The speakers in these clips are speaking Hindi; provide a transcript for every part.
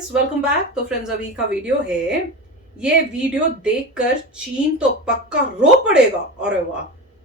Friends, welcome back. तो फ्रेंड्स, अभी का वीडियो है, ये वीडियो देखकर चीन तो पक्का रो पड़ेगा। अरे वाह,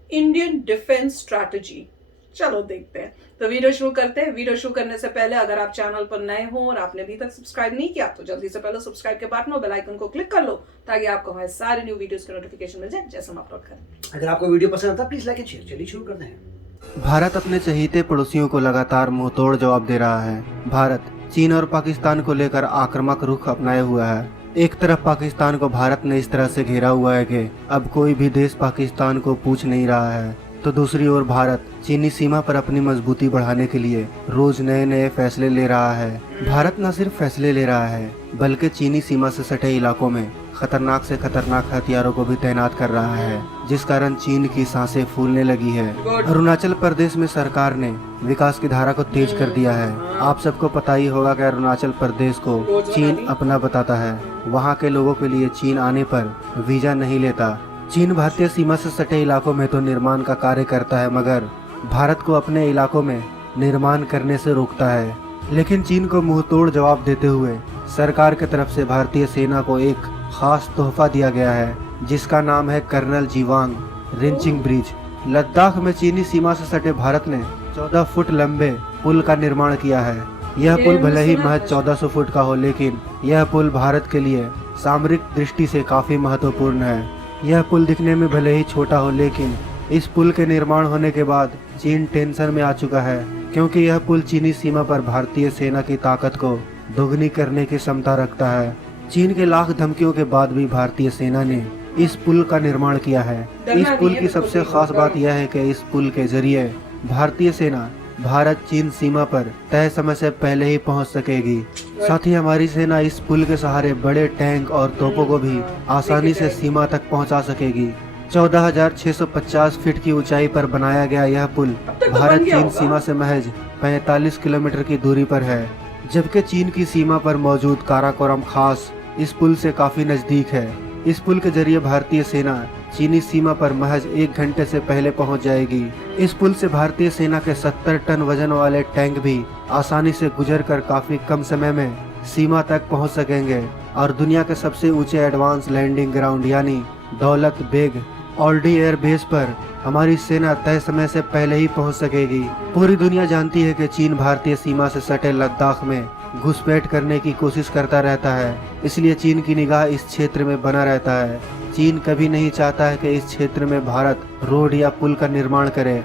इंडियन डिफेंस स्ट्रैटेजी। चलो देखते हैं। तो वीडियो शुरू करते हैं। वीडियो शुरू करने से पहले अगर आप चैनल पर नए हो और आपने अभी तक सब्सक्राइब नहीं किया तो जल्दी से पहले सब्सक्राइब के बटन और बेल आइकन को क्लिक कर लो ताकि आपको हमारे सारे न्यू वीडियोस के नोटिफिकेशन मिल जाए जैसे हम अपलोड करें। अगर आपको वीडियो पसंद आता है प्लीज लाइक एंड शेयर। चलिए शुरू करते हैं। भारत अपने चहीते पड़ोसियों को लगातार मुंहतोड़ जवाब दे रहा है। भारत चीन और पाकिस्तान को लेकर आक्रामक रुख अपनाए हुआ है। एक तरफ पाकिस्तान को भारत ने इस तरह से घेरा हुआ है कि अब कोई भी देश पाकिस्तान को पूछ नहीं रहा है, तो दूसरी ओर भारत चीनी सीमा पर अपनी मजबूती बढ़ाने के लिए रोज नए नए फैसले ले रहा है। भारत न सिर्फ फैसले ले रहा है बल्कि चीनी सीमा से सटे इलाकों में खतरनाक से खतरनाक हथियारों को भी तैनात कर रहा है, जिस कारण चीन की सांसें फूलने लगी है। अरुणाचल प्रदेश में सरकार ने विकास की धारा को तेज कर दिया है। आप सबको पता ही होगा कि अरुणाचल प्रदेश को चीन अपना बताता है। वहाँ के लोगों के लिए चीन आने पर वीजा नहीं लेता। चीन भारतीय सीमा से सटे इलाकों में तो निर्माण का कार्य करता है, मगर भारत को अपने इलाकों में निर्माण करने से रोकता है। लेकिन चीन को मुंहतोड़ जवाब देते हुए सरकार की तरफ से भारतीय सेना को एक खास तोहफा दिया गया है, जिसका नाम है कर्नल जीवांग रिंचिंग ब्रिज। लद्दाख में चीनी सीमा से सटे भारत ने 14 फुट लंबे पुल का निर्माण किया है। यह पुल भले ही महज 1400 फुट का हो, लेकिन यह पुल भारत के लिए सामरिक दृष्टि से काफी महत्वपूर्ण है। यह पुल दिखने में भले ही छोटा हो, लेकिन इस पुल के निर्माण होने के बाद चीन टेंशन में आ चुका है, क्योंकि यह पुल चीनी सीमा पर भारतीय सेना की ताकत को दोगुनी करने की क्षमता रखता है। चीन के लाख धमकियों के बाद भी भारतीय सेना ने इस पुल का निर्माण किया है। इस पुल की सबसे खास बात यह है कि इस पुल के जरिए भारतीय सेना भारत चीन सीमा पर तय समय से पहले ही पहुंच सकेगी। साथ ही हमारी सेना इस पुल के सहारे बड़े टैंक और तोपों को भी आसानी से सीमा तक पहुंचा सकेगी। 14,650 फीट की ऊंचाई पर बनाया गया यह पुल भारत चीन सीमा से महज 45 किलोमीटर की दूरी पर है, जबकि चीन की सीमा पर मौजूद काराकोरम खास इस पुल से काफी नजदीक है। इस पुल के जरिए भारतीय सेना चीनी सीमा पर महज 1 घंटे से पहले पहुंच जाएगी। इस पुल से भारतीय सेना के 70 टन वजन वाले टैंक भी आसानी से गुजरकर काफी कम समय में सीमा तक पहुंच सकेंगे और दुनिया के सबसे ऊंचे एडवांस लैंडिंग ग्राउंड यानी दौलत बेग ऑल्डी एयर बेस पर हमारी सेना तय समय से पहले ही पहुंच सकेगी। पूरी दुनिया जानती है कि चीन भारतीय सीमा से सटे लद्दाख में घुसपैठ करने की कोशिश करता रहता है, इसलिए चीन की निगाह इस क्षेत्र में बना रहता है। चीन कभी नहीं चाहता है कि इस क्षेत्र में भारत रोड या पुल का निर्माण करे,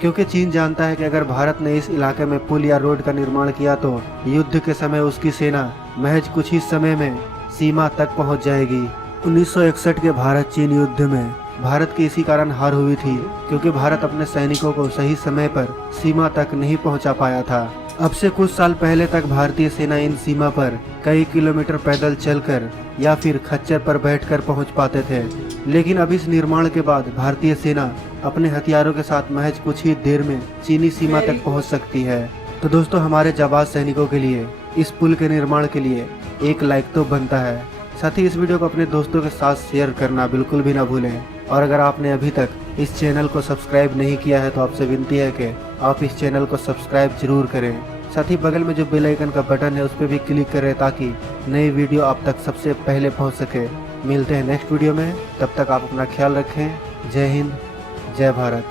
क्योंकि चीन जानता है कि अगर भारत ने इस इलाके में पुल या रोड का निर्माण किया तो युद्ध के समय उसकी सेना महज कुछ ही समय में सीमा तक पहुँच जाएगी। 1961 के भारत चीन युद्ध में भारत की इसी कारण हार हुई थी, क्योंकि भारत अपने सैनिकों को सही समय पर सीमा तक नहीं पहुंचा पाया था। अब से कुछ साल पहले तक भारतीय सेना इन सीमा पर कई किलोमीटर पैदल चलकर या फिर खच्चर पर बैठकर पहुंच पाते थे, लेकिन अब इस निर्माण के बाद भारतीय सेना अपने हथियारों के साथ महज कुछ ही देर में चीनी सीमा तक पहुंच सकती है। तो दोस्तों, हमारे जाबाज सैनिकों के लिए इस पुल के निर्माण के लिए एक लाइक तो बनता है। साथ ही इस वीडियो को अपने दोस्तों के साथ शेयर करना बिल्कुल भी ना भूलें। और अगर आपने अभी तक इस चैनल को सब्सक्राइब नहीं किया है तो आपसे विनती है कि आप इस चैनल को सब्सक्राइब जरूर करें। साथ ही बगल में जो बेल आइकन का बटन है उस पर भी क्लिक करें ताकि नई वीडियो आप तक सबसे पहले पहुंच सके। मिलते हैं नेक्स्ट वीडियो में, तब तक आप अपना ख्याल रखें। जय हिंद, जय भारत।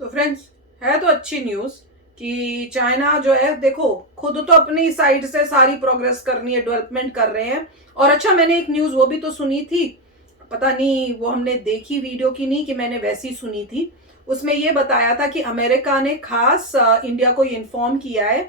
तो फ्रेंड्स, है तो अच्छी न्यूज कि चाइना जो है, देखो खुद तो अपनी साइड से सारी प्रोग्रेस करनी है, डेवलपमेंट कर रहे हैं। और अच्छा, मैंने एक न्यूज वो भी तो सुनी थी, पता नहीं वो हमने देखी वीडियो की नहीं कि मैंने वैसी सुनी थी। उसमें ये बताया था कि अमेरिका ने खास इंडिया को इन्फॉर्म किया है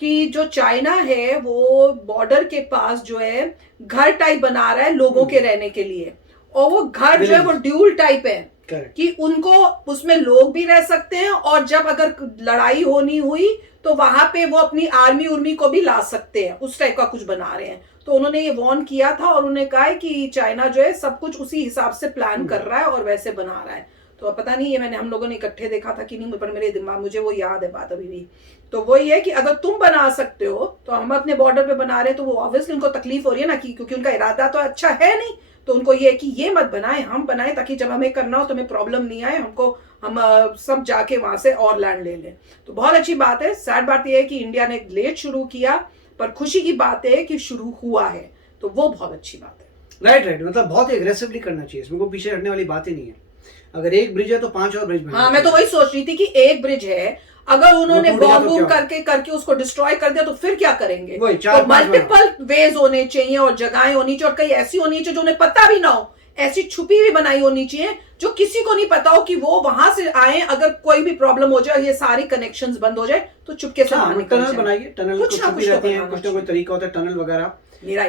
कि जो चाइना है वो बॉर्डर के पास जो है घर टाइप बना रहा है लोगों के रहने के लिए, और वो घर जो है वो ड्यूल टाइप है कि उनको उसमें लोग भी रह सकते हैं, और जब अगर लड़ाई होनी हुई तो वहां पे वो अपनी आर्मी उर्मी को भी ला सकते हैं, उस टाइप का कुछ बना रहे हैं। तो उन्होंने ये वार्न किया था और उन्होंने कहा है कि चाइना जो है सब कुछ उसी हिसाब से प्लान कर रहा है और वैसे बना रहा है। तो पता नहीं ये हम लोगों ने इकट्ठे देखा था कि नहीं, पर मेरे दिमाग मुझे वो याद है बात अभी भी। तो वही है कि अगर तुम बना सकते हो तो हम अपने बॉर्डर पे बना रहे हैं, तो वो ऑब्वियसली उनको तकलीफ हो रही है ना, क्योंकि उनका इरादा तो अच्छा है नहीं। तो उनको ये है कि ये मत बनाए, हम बनाए ताकि जब हमें करना हो तो हमें प्रॉब्लम नहीं आए, हमको हम सब जाके वहां से और लैंड ले लें। तो बहुत अच्छी बात है। सैड बात यह है कि इंडिया ने लेट शुरू किया, पर खुशी की बात है कि शुरू हुआ है, तो वो बहुत अच्छी बात है। राइट, मतलब बहुत ही एग्रेसिवली करना चाहिए, इसमें कोई पीछे हटने वाली बात ही नहीं है। अगर एक ब्रिज है तो 5 और ब्रिज हाँ, मैं तो वही सोच रही थी कि एक ब्रिज है, अगर उन्होंने बॉम्ब बूम करके उसको डिस्ट्रॉय कर दिया तो फिर क्या करेंगे? तो मल्टीपल वेज होने चाहिए और जगहें होनी चाहिए, और कई ऐसी होनी चाहिए जो उन्हें पता भी ना हो, ऐसी छुपी हुई बनाई होनी चाहिए जो किसी को नहीं पता हो कि वो वहां से आए। अगर कोई भी प्रॉब्लम हो जाए, ये सारी कनेक्शंस बंद हो जाए, तो चुपके से टनल बनाइए, टनल कुछ ना कुछ रहती है, कुछ ना कुछ तरीका होता है टनल वगैरह।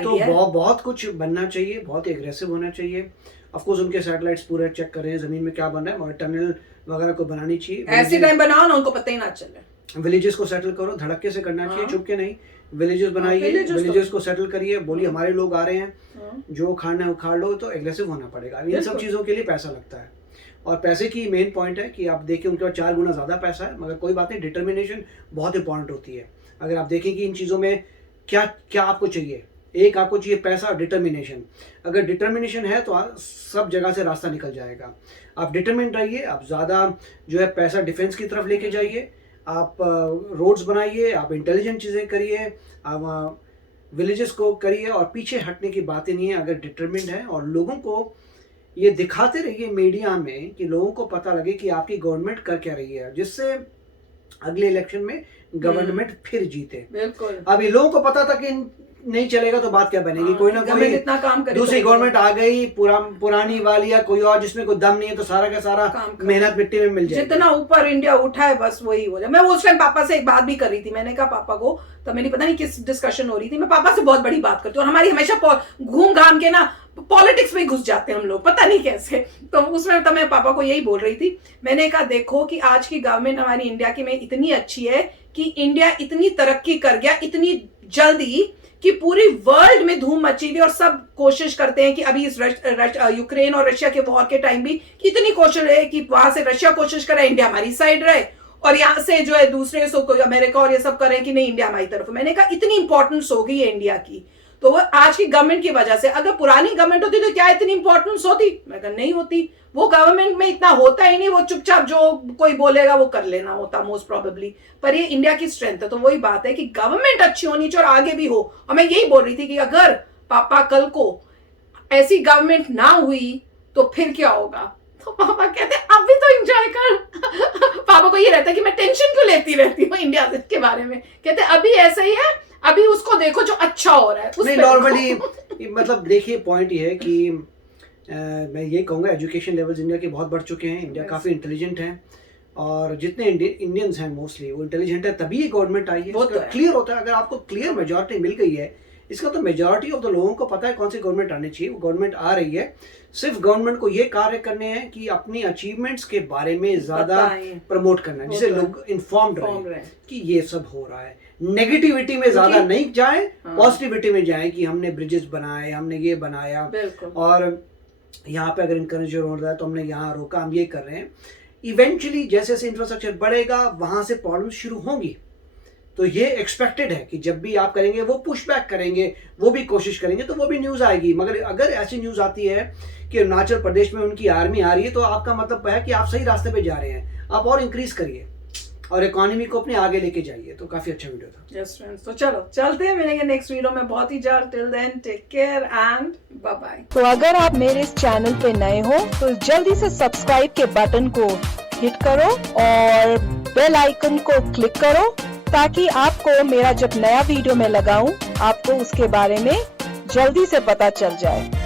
तो बहुत कुछ बनना चाहिए, बहुत एग्रेसिव होना चाहिए। ऑफ कोर्स उनके सैटेलाइट्स पूरे चेक कर रहे हैं जमीन में क्या बन रहा है, और टनल वगैरह को बनानी चाहिए। ऐसे टाइम बनाओ ना उनको पता ही ना चले। विलेजेस को सेटल करो, धड़के से करना चाहिए, चुप के नहीं। विलेजेस बनाइए, विलेजेस को सेटल करिए, बोलिए हमारे लोग आ रहे हैं, जो उखाड़ना है उखाड़ लो। तो एग्रेसिव होना पड़ेगा। इन सब चीजों के लिए पैसा लगता है, और पैसे की मेन पॉइंट है कि आप देखिए उनके पास 4 गुना ज्यादा पैसा है, मगर कोई बात नहीं, डिटर्मिनेशन बहुत इंपॉर्टेंट होती है। अगर आप देखें कि इन चीजों में क्या क्या आपको चाहिए, एक आपको चाहिए पैसा और डिटर्मिनेशन। अगर डिटर्मिनेशन है तो सब जगह से रास्ता निकल जाएगा। आप डिटर्मिनेट रहिए, आप ज़्यादा जो है पैसा डिफेंस की तरफ लेके जाइए, आप रोड्स बनाइए, आप इंटेलिजेंट चीज़ें करिए, आप विलेजेस को करिए, और पीछे हटने की बात ही नहीं है। अगर डिटर्मिनेट है और लोगों को ये दिखाते रहिए मीडिया में कि लोगों को पता लगे कि आपकी गवर्नमेंट कर क्या रही है, जिससे अगले इलेक्शन में गवर्नमेंट फिर जीते। बिल्कुल। अब ये लोगों को पता था कि नहीं चलेगा तो बात क्या बनेगी, कोई ना कोई इतना काम करे, दूसरी गवर्नमेंट आ गई, पुरानी वाली या कोई और जिसमें कोई दम नहीं है, तो सारा का सारा मेहनत मिट्टी में मिल जाए। जितना ऊपर इंडिया उठा है बस वही हो जाए। मैं उस टाइम पापा से एक बात भी कर रही थी, मैंने कहा पापा को, तो मेरी पता नहीं किस डिस्कशन हो रही थी, मैं पापा से बहुत बड़ी बात करती हूँ, और हमारी हमेशा घूम घाम के ना पॉलिटिक्स में घुस जाते हैं हम लोग, पता नहीं कैसे। तो उसमें तो मैं पापा को यही बोल रही थी, मैंने कहा देखो कि आज की गवर्नमेंट हमारी इंडिया की में इतनी अच्छी है कि इंडिया इतनी तरक्की कर गया इतनी जल्दी कि पूरी वर्ल्ड में धूम मची हुई, और सब कोशिश करते हैं कि अभी इस यूक्रेन और रशिया के वॉर के टाइम भी इतनी कोशिश है कि वहां से रशिया कोशिश करे इंडिया हमारी साइड रहे, और यहाँ से जो है दूसरे अमेरिका और ये सब करें कि नहीं इंडिया हमारी तरफ। मैंने कहा इतनी इंपॉर्टेंस हो गई है इंडिया की, तो वो आज की गवर्नमेंट की वजह से। अगर पुरानी गवर्नमेंट होती तो क्या इतनी इंपॉर्टेंस होती? मैं कहा नहीं होती। वो गवर्नमेंट में इतना होता ही नहीं, वो चुपचाप जो कोई बोलेगा वो कर लेना होता मोस्ट प्रोबेबली। पर ये इंडिया की स्ट्रेंथ है। तो वही बात है कि गवर्नमेंट अच्छी होनी चाहिए और आगे भी हो। और मैं यही बोल रही थी कि अगर पापा कल को ऐसी गवर्नमेंट ना हुई तो फिर क्या होगा? तो पापा कहते अभी तो एंजॉय कर। पापा को ये रहता है कि मैं टेंशन क्यों लेती रहती हूँ इंडिया के बारे में। कहते अभी ऐसा ही है, अभी उसको देखो जो अच्छा हो रहा है। नहीं, नॉर्मली मतलब देखिए पॉइंट ये है कि मैं ये कहूँगा एजुकेशन लेवल्स इंडिया के बहुत बढ़ चुके हैं। इंडिया काफ़ी इंटेलिजेंट है, और जितने इंडियंस हैं मोस्टली वो इंटेलिजेंट है, तभी ये गवर्नमेंट आई है। वो तो क्लियर होता है। अगर आपको क्लियर मेजॉरिटी मिल गई है, इसका तो मेजॉरिटी ऑफ द लोगों को पता है कौन सी गवर्नमेंट आनी चाहिए। वो गवर्नमेंट आ रही है। सिर्फ गवर्नमेंट को ये कार्य करने हैं कि अपनी अचीवमेंट्स के बारे में ज्यादा प्रमोट करना है, जिससे लोग इन्फॉर्म्ड रहे कि ये सब हो रहा है। नेगेटिविटी में ज्यादा नहीं जाए, पॉजिटिविटी में जाए कि हमने ब्रिजेस बनाए, हमने ये बनाया, और यहाँ पे अगर इंकरेजर हो रहा है तो हमने यहाँ रोका, हम ये कर रहे हैं। इवेंचुअली जैसे जैसे इंफ्रास्ट्रक्चर बढ़ेगा वहां से प्रॉब्लम शुरू होंगी। तो ये एक्सपेक्टेड है कि जब भी आप करेंगे वो पुश बैक करेंगे, वो भी कोशिश करेंगे, तो वो भी न्यूज़ आएगी। मगर अगर ऐसी न्यूज़ आती है कि अरुणाचल प्रदेश में उनकी आर्मी आ रही है, तो आपका मतलब है कि आप सही रास्ते पे जा रहे हैं। आप और इंक्रीज करिए और इकोनॉमी को अपने आगे लेके जाइए। तो काफी अच्छा वीडियो था। यस फ्रेंड्स, तो चलो चलते हैं, मिलेंगे नेक्स्ट वीडियो में बहुत ही जल्द। Till then take care and bye bye. तो अगर आप मेरे इस चैनल पे नए हो तो जल्दी से सब्सक्राइब के बटन को हिट करो और बेल आइकन को क्लिक करो, ताकि आपको मेरा जब नया वीडियो मैं लगाऊं आपको उसके बारे में जल्दी से पता चल जाए।